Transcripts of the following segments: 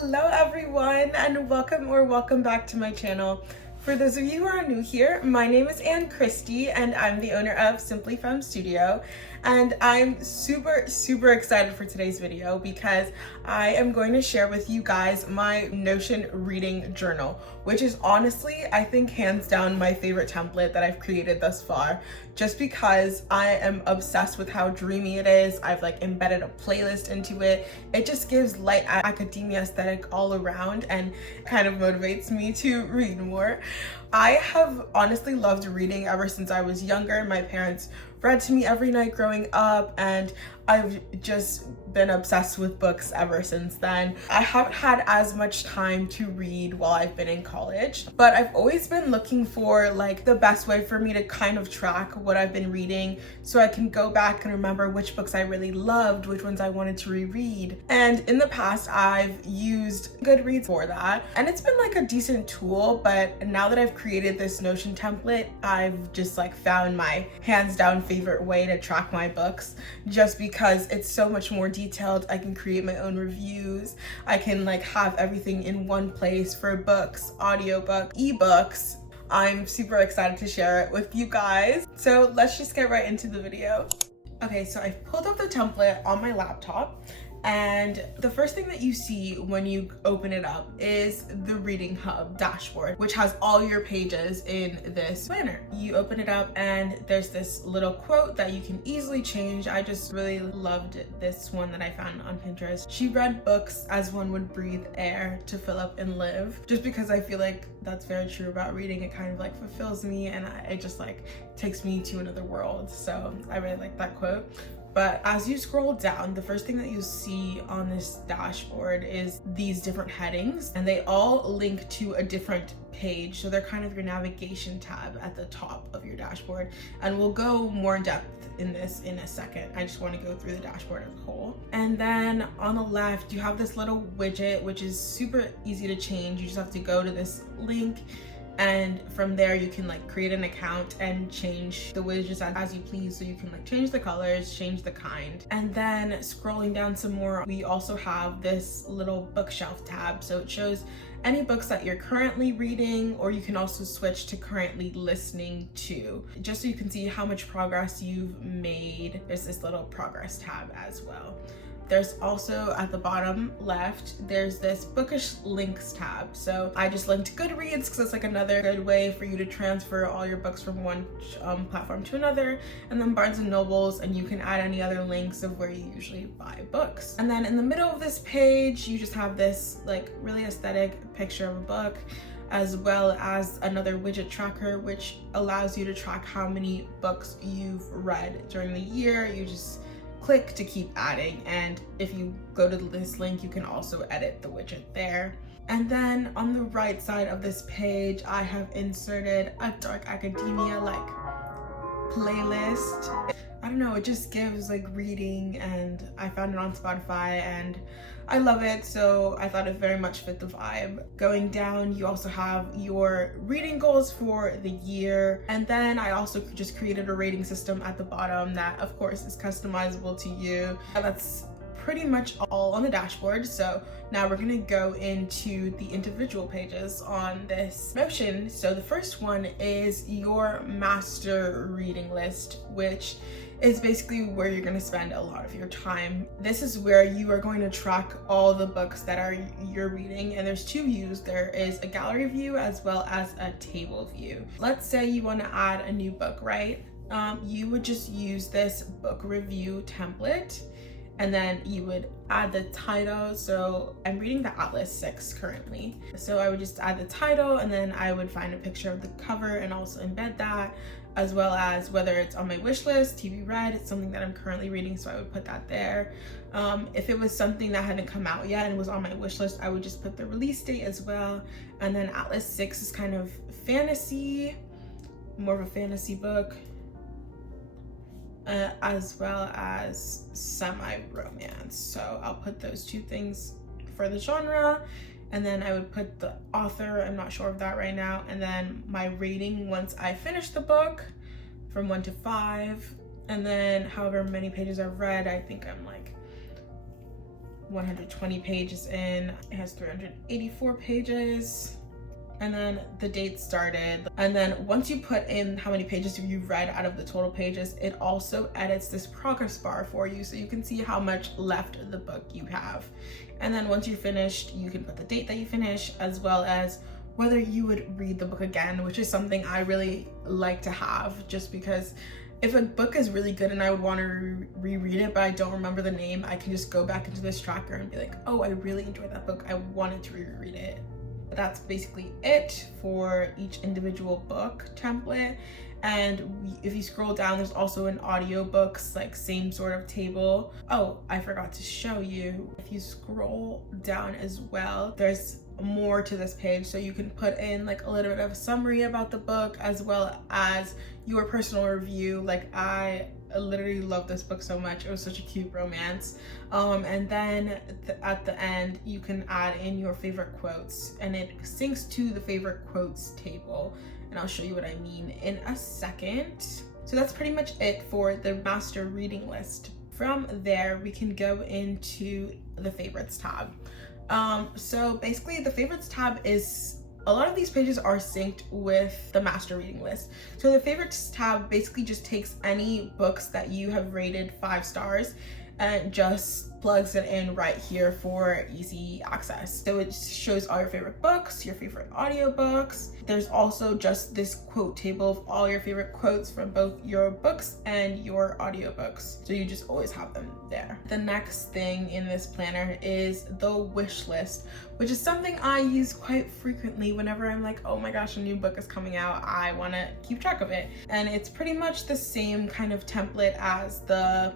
Hello everyone, and welcome back to my channel. For those of you who are new here, my name is Anne Christie and I'm the owner of Simply Femme Studio, and I'm super excited for today's video because I am going to share with you guys my Notion reading journal, which is honestly, I think hands down my favorite template that I've created thus far, just because I am obsessed with how dreamy it is. I've like embedded a playlist into it. It just gives light academia aesthetic all around and kind of motivates me to read more. I have honestly loved reading ever since I was younger. My parents read to me every night growing up, and I've just been obsessed with books ever since then. I haven't had as much time to read while I've been in college, but I've always been looking for like the best way for me to kind of track what I've been reading so I can go back and remember which books I really loved, which ones I wanted to reread. And in the past, I've used Goodreads for that, and it's been like a decent tool, but now that I've created this Notion template, I've just like found my hands down favorite way to track my books, just because it's so much more detailed. I can create my own reviews. I can like have everything in one place for books, audiobook, ebooks. I'm super excited to share it with you guys. So let's just get right into the video. Okay, so I've pulled up the template on my laptop, and the first thing that you see when you open it up is the Reading Hub dashboard, which has all your pages in this planner. You open it up and there's this little quote that you can easily change. I just really loved this one that I found on Pinterest. She read books as one would breathe air to fill up and live. Just because I feel like that's very true about reading. It kind of like fulfills me, and it just like takes me to another world. So I really like that quote. But as you scroll down, the first thing that you see on this dashboard is these different headings, and they all link to a different page. So they're kind of your navigation tab at the top of your dashboard. And we'll go more in depth in this in a second. I just want to go through the dashboard as a whole. And then on the left, you have this little widget, which is super easy to change. You just have to go to this link, and from there you can like create an account and change the widgets as you please. So you can like change the colors, change the kind. And then scrolling down some more, we also have this little bookshelf tab. So it shows any books that you're currently reading, or you can also switch to currently listening to, just so you can see how much progress you've made. There's this little progress tab as well. There's also at the bottom left, there's this bookish links tab. So I just linked Goodreads because it's like another good way for you to transfer all your books from one platform to another, and then Barnes & Nobles, and you can add any other links of where you usually buy books. And then in the middle of this page, you just have this like really aesthetic picture of a book, as well as another widget tracker, which allows you to track how many books you've read during the year. You just click to keep adding, and if you go to this link, you can also edit the widget there. And then on the right side of this page, I have inserted a dark academia like playlist. I don't know, it just gives like reading, and I found it on Spotify and I love it, so I thought it very much fit the vibe. Going down, you also have your reading goals for the year, and then I also just created a rating system at the bottom that of course is customizable to you. That's pretty much all on the dashboard. So now we're gonna go into the individual pages on this Notion. So the first one is your master reading list, which is basically where you're going to spend a lot of your time. This is where you are going to track all the books that you're reading, and there's two views. There is a gallery view as well as a table view. Let's say you want to add a new book, right? You would just use this book review template, and then you would add the title. So I'm reading the Atlas 6 currently. So I would just add the title, and then I would find a picture of the cover and also embed that, as well as whether it's on my wish list, to be read. It's something that I'm currently reading, so I would put that there. If it was something that hadn't come out yet and was on my wish list, I would just put the release date as well. And then Atlas 6 is kind of fantasy, more of a fantasy book, as well as semi-romance. So I'll put those two things for the genre, and then I would put the author, I'm not sure of that right now, and then my rating once I finish the book from 1 to 5, and then however many pages I've read. I think I'm like 120 pages in. It has 384 pages. And then the date started. And then once you put in how many pages you've read out of the total pages, it also edits this progress bar for you so you can see how much left of the book you have. And then once you're finished, you can put the date that you finish, as well as whether you would read the book again, which is something I really like to have, just because if a book is really good and I would want to reread it, but I don't remember the name, I can just go back into this tracker and be like, oh, I really enjoyed that book, I wanted to reread it. That's basically it for each individual book template. And if you scroll down, there's also an audiobooks, like same sort of table. Oh, I forgot to show you. If you scroll down as well, there's more to this page, so you can put in like a little bit of a summary about the book, as well as your personal review. Like I literally love this book so much. It was such a cute romance. And then at the end, you can add in your favorite quotes, and it syncs to the favorite quotes table. And I'll show you what I mean in a second. So that's pretty much it for the master reading list. From there, we can go into the favorites tab. So basically the favorites tab is, a lot of these pages are synced with the master reading list. So the favorites tab basically just takes any books that you have rated 5 stars and just plugs it in right here for easy access. So it shows all your favorite books, your favorite audiobooks. There's also just this quote table of all your favorite quotes from both your books and your audiobooks. So you just always have them there. The next thing in this planner is the wish list, which is something I use quite frequently whenever I'm like, oh my gosh, a new book is coming out, I want to keep track of it. And it's pretty much the same kind of template as the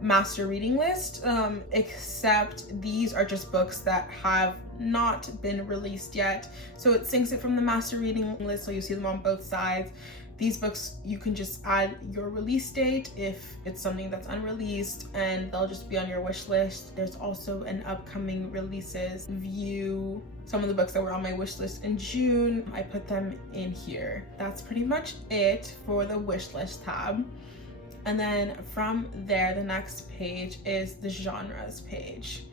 master reading list, except these are just books that have not been released yet. So it syncs it from the master reading list, so you see them on both sides. These books, you can just add your release date if it's something that's unreleased, and they'll just be on your wish list. There's also an upcoming releases view. Some of the books that were on my wish list in June, I put them in here. That's pretty much it for the wish list tab. And then from there, the next page is the genres page.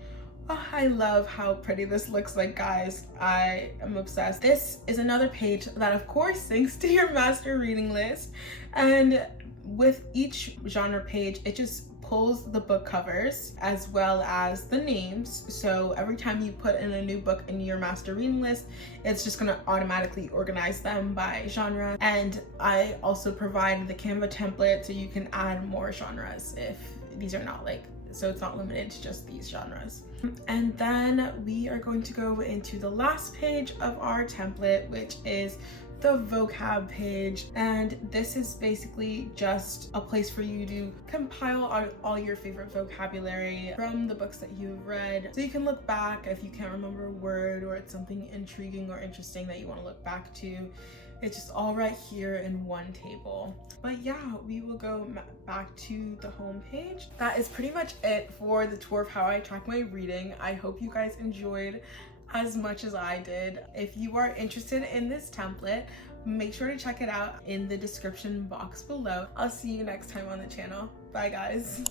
Oh, I love how pretty this looks like, guys. I am obsessed. This is another page that of course syncs to your master reading list. And with each genre page, it just pulls the book covers as well as the names. So every time you put in a new book in your master reading list, it's just gonna automatically organize them by genre. And I also provide the Canva template so you can add more genres if these are not so it's not limited to just these genres. And then we are going to go into the last page of our template, which is the vocab page. And this is basically just a place for you to compile all your favorite vocabulary from the books that you've read. So you can look back if you can't remember a word, or it's something intriguing or interesting that you want to look back to. It's just all right here in one table. But yeah, we will go back to the home page. That is pretty much it for the tour of how I track my reading. I hope you guys enjoyed as much as I did. If you are interested in this template, make sure to check it out in the description box below. I'll see you next time on the channel. Bye, guys.